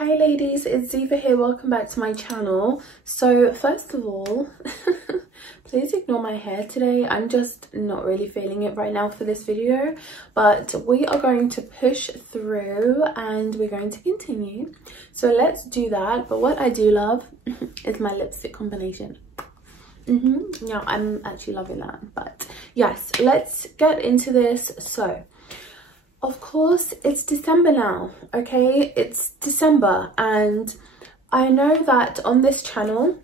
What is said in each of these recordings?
Hi ladies, it's Ziva here. Welcome back to my channel. So first of all, please ignore my hair today. I'm just not really feeling it right now for this video, but we are going to push through and we're going to continue. So let's do that. But what I do love is my lipstick combination. Yeah, I'm actually loving that. But yes, let's get into this. So of course, it's December now, okay? It's December, and I know that on this channel,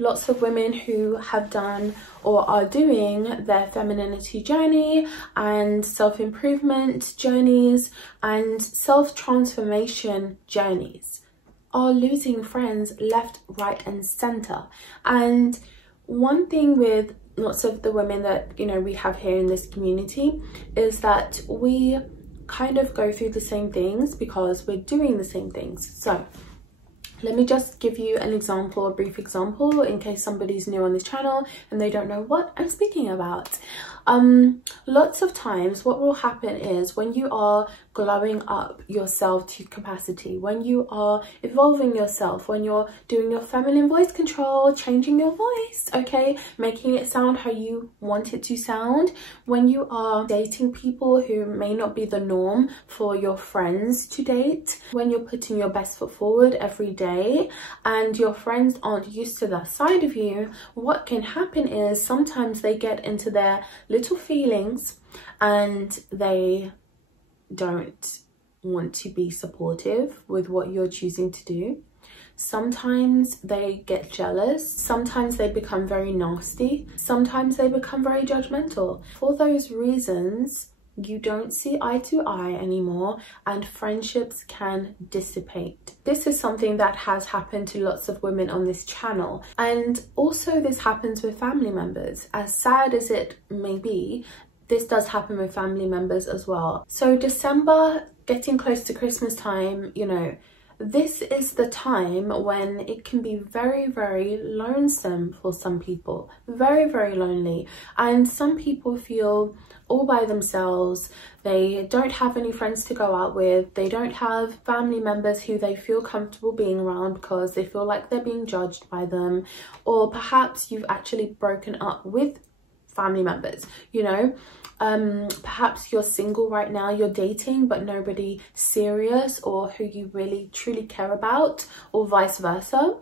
lots of women who have done or are doing their femininity journey and self-improvement journeys and self-transformation journeys are losing friends left, right, and center. And one thing with lots of the women that, you know, we have here in this community is that we kind of go through the same things because we're doing the same things. So let me just give you an example, a brief example, in case somebody's new on this channel and they don't know what I'm speaking about. Lots of times what will happen is when you are glowing up yourself to capacity, when you are evolving yourself, when you're doing your feminine voice control, changing your voice, okay, making it sound how you want it to sound, when you are dating people who may not be the norm for your friends to date, when you're putting your best foot forward every day and your friends aren't used to that side of you, what can happen is sometimes they get into their little feelings and they don't want to be supportive with what you're choosing to do. Sometimes they get jealous, sometimes they become very nasty, sometimes they become very judgmental. For those reasons, you don't see eye to eye anymore and friendships can dissipate. This is something that has happened to lots of women on this channel, and also this happens with family members. As sad as it may be, this does happen with family members as well. So December, getting close to Christmas time, you know, this is the time when it can be very, very lonesome for some people. Very, very lonely. And some people feel all by themselves. They don't have any friends to go out with. They don't have family members who they feel comfortable being around because they feel like they're being judged by them. Or perhaps you've actually broken up with family members, you know. Perhaps you're single right now, you're dating but nobody serious or who you really truly care about, or vice versa,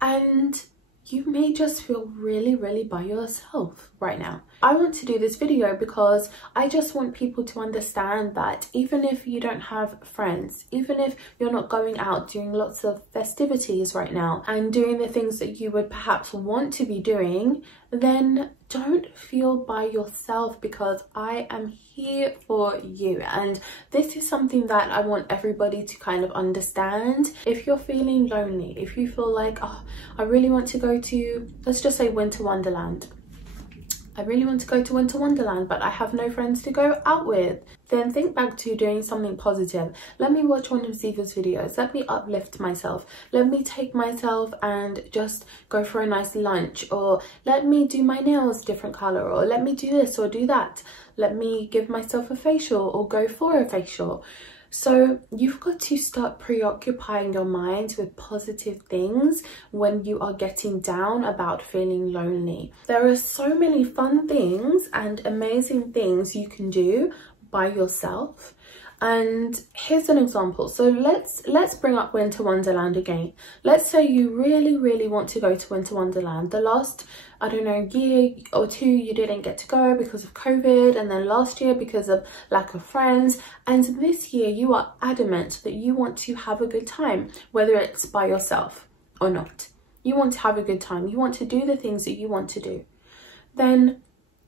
and you may just feel really, really by yourself right now. I want to do this video because I just want people to understand that even if you don't have friends, even if you're not going out doing lots of festivities right now and doing the things that you would perhaps want to be doing, then don't feel by yourself, because I am here for you. And this is something that I want everybody to kind of understand. If you're feeling lonely, if you feel like, oh, I really want to go to, let's just say, Winter Wonderland. I really want to go to Winter Wonderland, but I have no friends to go out with. Then think back to doing something positive. Let me watch one of Ziva's videos. Let me uplift myself. Let me take myself and just go for a nice lunch, or let me do my nails different color, or let me do this or do that. Let me give myself a facial or go for a facial. So you've got to start preoccupying your mind with positive things when you are getting down about feeling lonely. There are so many fun things and amazing things you can do by yourself. And here's an example. So let's bring up Winter Wonderland again. Let's say you really, really want to go to Winter Wonderland. The last, I don't know, year or two you didn't get to go because of COVID, and then last year because of lack of friends, and this year you are adamant that you want to have a good time, whether it's by yourself or not. You want to have a good time. You want to do the things that you want to do. Then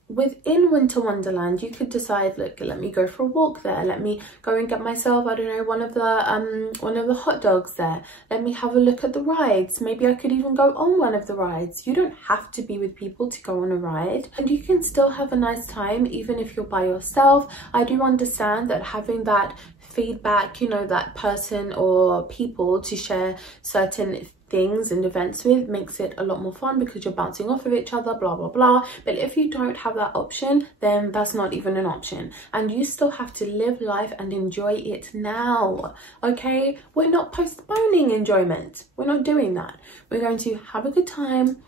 within Winter Wonderland, you could decide, look, let me go for a walk there, let me go and get myself, I don't know, one of the hot dogs there, let me have a look at the rides. Maybe I could even go on one of the rides. You don't have to be with people to go on a ride, and you can still have a nice time even if you're by yourself. I do understand that having that feedback, you know, that person or people to share certain things and events with makes it a lot more fun because you're bouncing off of each other, blah blah blah. But if you don't have that option, then that's not even an option, and you still have to live life and enjoy it now. Okay, we're not postponing enjoyment, we're not doing that. We're going to have a good time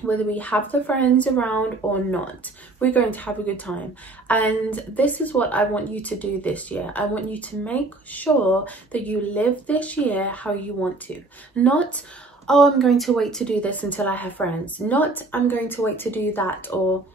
whether we have the friends around or not. We're going to have a good time, and this is what I want you to do this year. I want you to make sure that you live this year how you want to. Not, oh, I'm going to wait to do this until I have friends. Not, I'm going to wait to do that or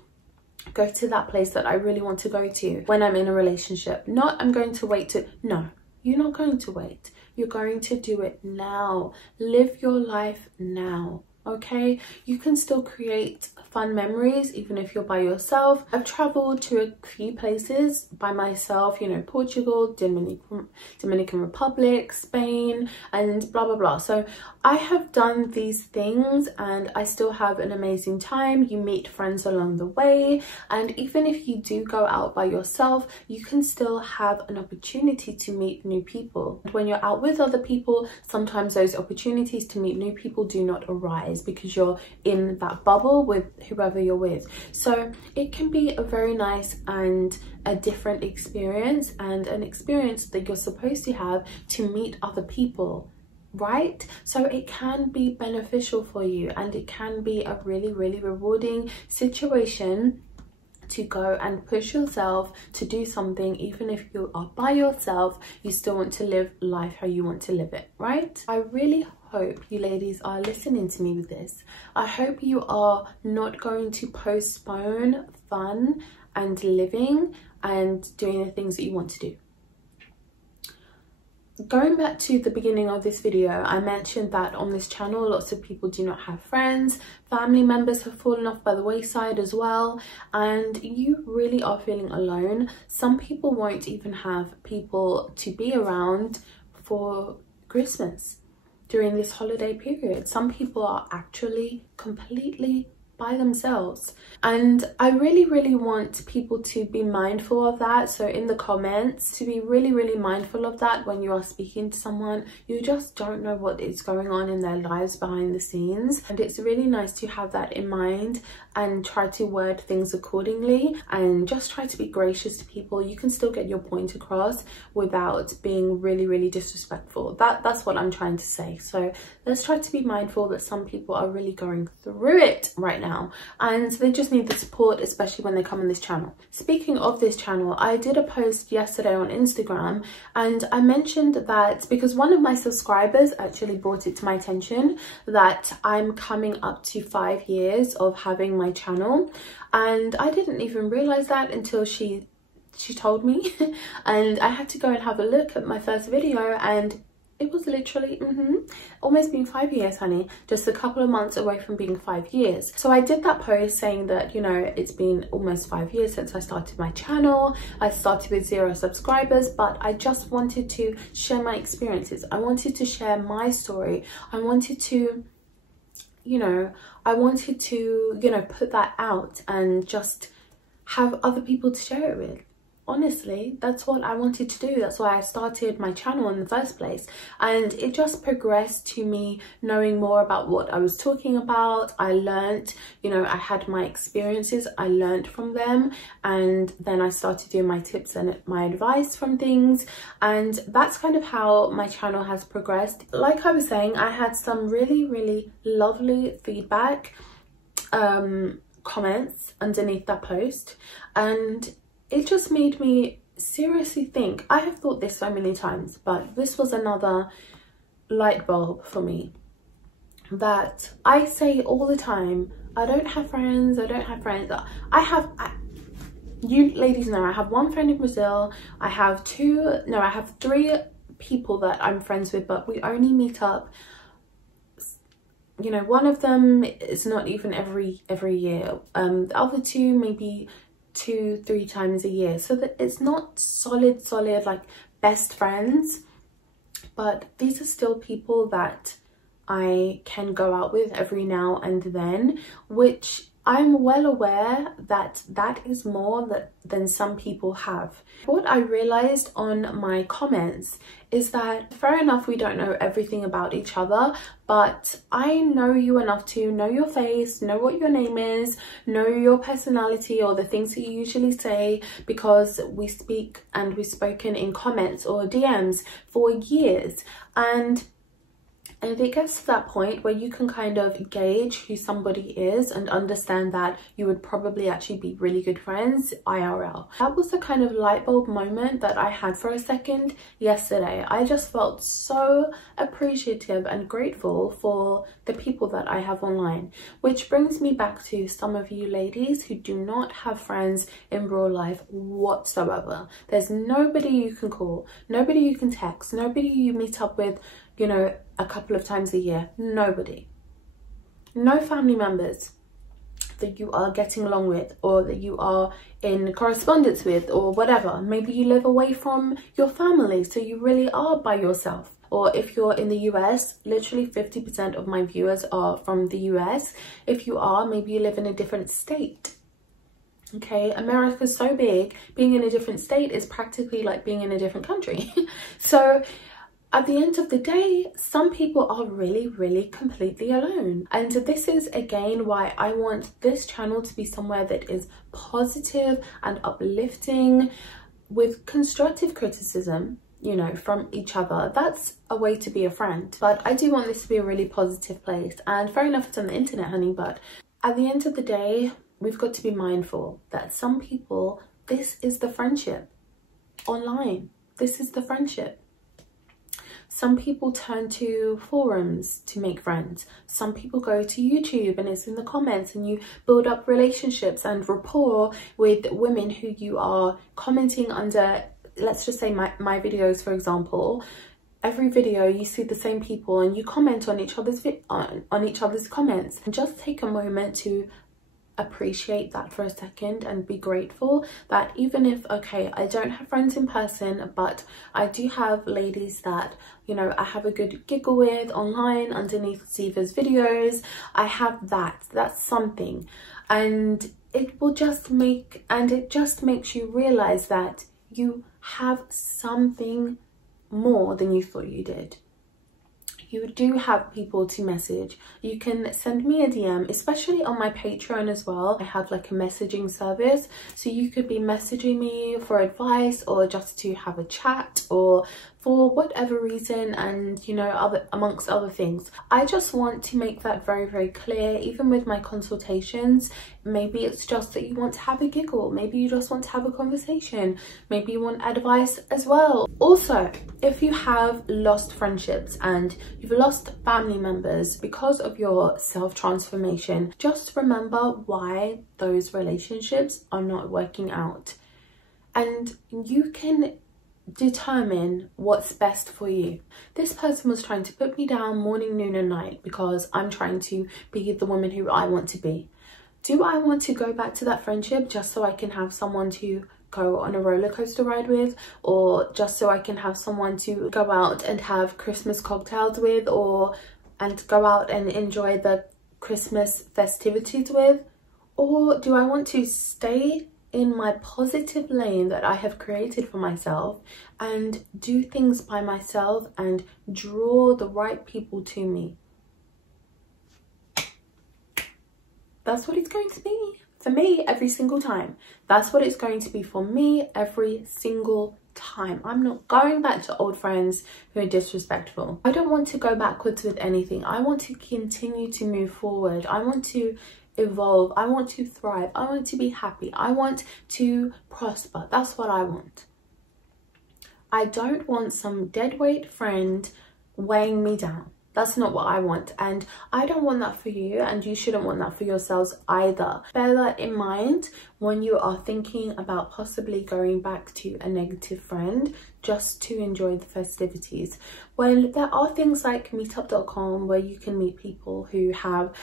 go to that place that I really want to go to when I'm in a relationship. Not, I'm going to wait to, no, you're not going to wait. You're going to do it now. Live your life now. Okay, you can still create fun memories even if you're by yourself. I've traveled to a few places by myself, you know, Portugal, Dominican Republic, Spain, and blah blah blah. So I have done these things and I still have an amazing time. You meet friends along the way, and even if you do go out by yourself, you can still have an opportunity to meet new people. When you're out with other people, sometimes those opportunities to meet new people do not arise because you're in that bubble with whoever you're with. So it can be a very nice and a different experience, and an experience that you're supposed to have to meet other people, right? So it can be beneficial for you, and it can be a really rewarding situation to go and push yourself to do something. Even if you are by yourself, you still want to live life how you want to live it, right? I really hope you ladies are listening to me with this. I hope you are not going to postpone fun and living and doing the things that you want to do. Going back to the beginning of this video, I mentioned that on this channel lots of people do not have friends. Family members have fallen off by the wayside as well, and you really are feeling alone. Some people won't even have people to be around for Christmas during this holiday period. Some people are actually completely by themselves, and I really want people to be mindful of that. So in the comments, to be really mindful of that when you are speaking to someone. You just don't know what is going on in their lives behind the scenes, and it's really nice to have that in mind and try to word things accordingly and just try to be gracious to people. You can still get your point across without being really disrespectful. That's what I'm trying to say. So let's try to be mindful that some people are really going through it right now, and they just need the support, especially when they come on this channel. Speaking of this channel, I did a post yesterday on Instagram, and I mentioned that because one of my subscribers actually brought it to my attention that I'm coming up to 5 years of having my channel, and I didn't even realize that until she told me. And I had to go and have a look at my first video, and it was literally almost been 5 years, honey. Just a couple of months away from being 5 years. So I did that post saying that, you know, it's been almost 5 years since I started my channel. I started with 0 subscribers, but I just wanted to share my experiences. I wanted to share my story. I wanted to, you know, put that out and just have other people to share it with. Honestly, that's what I wanted to do. That's why I started my channel in the first place, and it just progressed to me knowing more about what I was talking about. I learned, you know, I had my experiences, I learned from them, and then I started doing my tips and my advice from things, and that's kind of how my channel has progressed. Like I was saying, I had some really lovely feedback, comments underneath that post, and it just made me seriously think. I have thought this so many times, but this was another light bulb for me. That I say all the time, I don't have friends, I don't have friends. You ladies know I have 1 friend in Brazil. I have 3 people that I'm friends with, but we only meet up, you know, one of them is not even every year. The other 2 maybe 2-3 times a year, so that it's not solid like best friends, but these are still people that I can go out with every now and then, which I'm well aware that that is more than some people have. What I realized on my comments is that fair enough, we don't know everything about each other, but I know you enough to know your face, know what your name is, know your personality or the things that you usually say, because we speak and we've spoken in comments or DMs for years. And it gets to that point where you can kind of gauge who somebody is and understand that you would probably actually be really good friends IRL. That was the kind of light bulb moment that I had for a second yesterday. I just felt so appreciative and grateful for the people that I have online, which brings me back to some of you ladies who do not have friends in real life whatsoever. There's nobody you can call, nobody you can text, nobody you meet up with, you know, a couple of times a year. Nobody. No family members that you are getting along with or that you are in correspondence with or whatever. Maybe you live away from your family, so you really are by yourself. Or if you're in the US, literally 50% of my viewers are from the US. If you are, maybe you live in a different state. Okay, America's so big, being in a different state is practically like being in a different country. So at the end of the day, some people are really completely alone. And this is again why I want this channel to be somewhere that is positive and uplifting with constructive criticism, you know, from each other. That's a way to be a friend. But I do want this to be a really positive place. And fair enough, it's on the internet, honey, but at the end of the day, we've got to be mindful that some people, this is the friendship online. This is the friendship. Some people turn to forums to make friends. Some people go to YouTube and it's in the comments and you build up relationships and rapport with women who you are commenting under. Let's just say my videos, for example. Every video you see the same people and you comment on each other's comments. And just take a moment to appreciate that for a second and be grateful that even if, okay, I don't have friends in person, but I do have ladies that, you know, I have a good giggle with online underneath ZIVA'S videos. I have that's something, and it just makes you realize that you have something more than you thought you did. You do have people to message. You can send me a DM, especially on my Patreon as well. I have like a messaging service, so you could be messaging me for advice or just to have a chat or for whatever reason, and you know, amongst other things. I just want to make that very clear. Even with my consultations, maybe it's just that you want to have a giggle, maybe you just want to have a conversation, maybe you want advice as well. Also, if you have lost friendships and you've lost family members because of your self-transformation, just remember why those relationships are not working out, and you can determine what's best for you. This person was trying to put me down morning, noon and night because I'm trying to be the woman who I want to be. Do I want to go back to that friendship just so I can have someone to go on a roller coaster ride with, or just so I can have someone to go out and have Christmas cocktails with, and go out and enjoy the Christmas festivities with? Or do I want to stay in my positive lane that I have created for myself and do things by myself and draw the right people to me? That's what it's going to be for me every single time. That's what it's going to be for me every single time. I'm not going back to old friends who are disrespectful. I don't want to go backwards with anything. I want to continue to move forward. I want to evolve. I want to thrive. I want to be happy. I want to prosper. That's what I want. I don't want some deadweight friend weighing me down. That's not what I want, and I don't want that for you, and you shouldn't want that for yourselves either. Bear that in mind when you are thinking about possibly going back to a negative friend just to enjoy the festivities. Well, there are things like meetup.com where you can meet people who have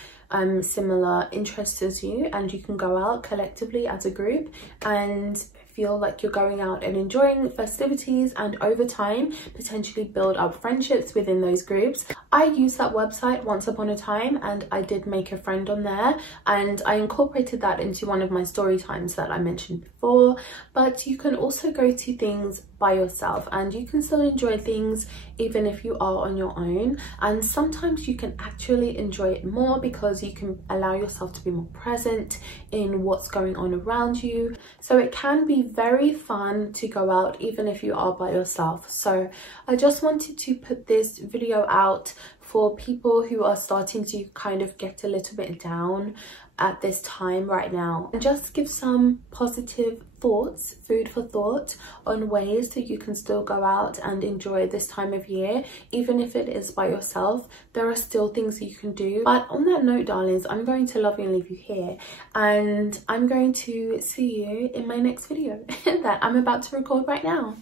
similar interests as you, and you can go out collectively as a group and feel like you're going out and enjoying festivities, and over time potentially build up friendships within those groups. I used that website once upon a time and I did make a friend on there, and I incorporated that into one of my story times that I mentioned before. But you can also go to things by yourself and you can still enjoy things even if you are on your own, and sometimes you can actually enjoy it more because you can allow yourself to be more present in what's going on around you. So it can be very fun to go out even if you are by yourself. So I just wanted to put this video out for people who are starting to kind of get a little bit down at this time right now, and just give some positive thoughts, food for thought, on ways that you can still go out and enjoy this time of year. Even if it is by yourself, there are still things that you can do. But on that note, darlings, I'm going to love you and leave you here, and I'm going to see you in my next video that I'm about to record right now.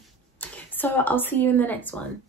So I'll see you in the next one.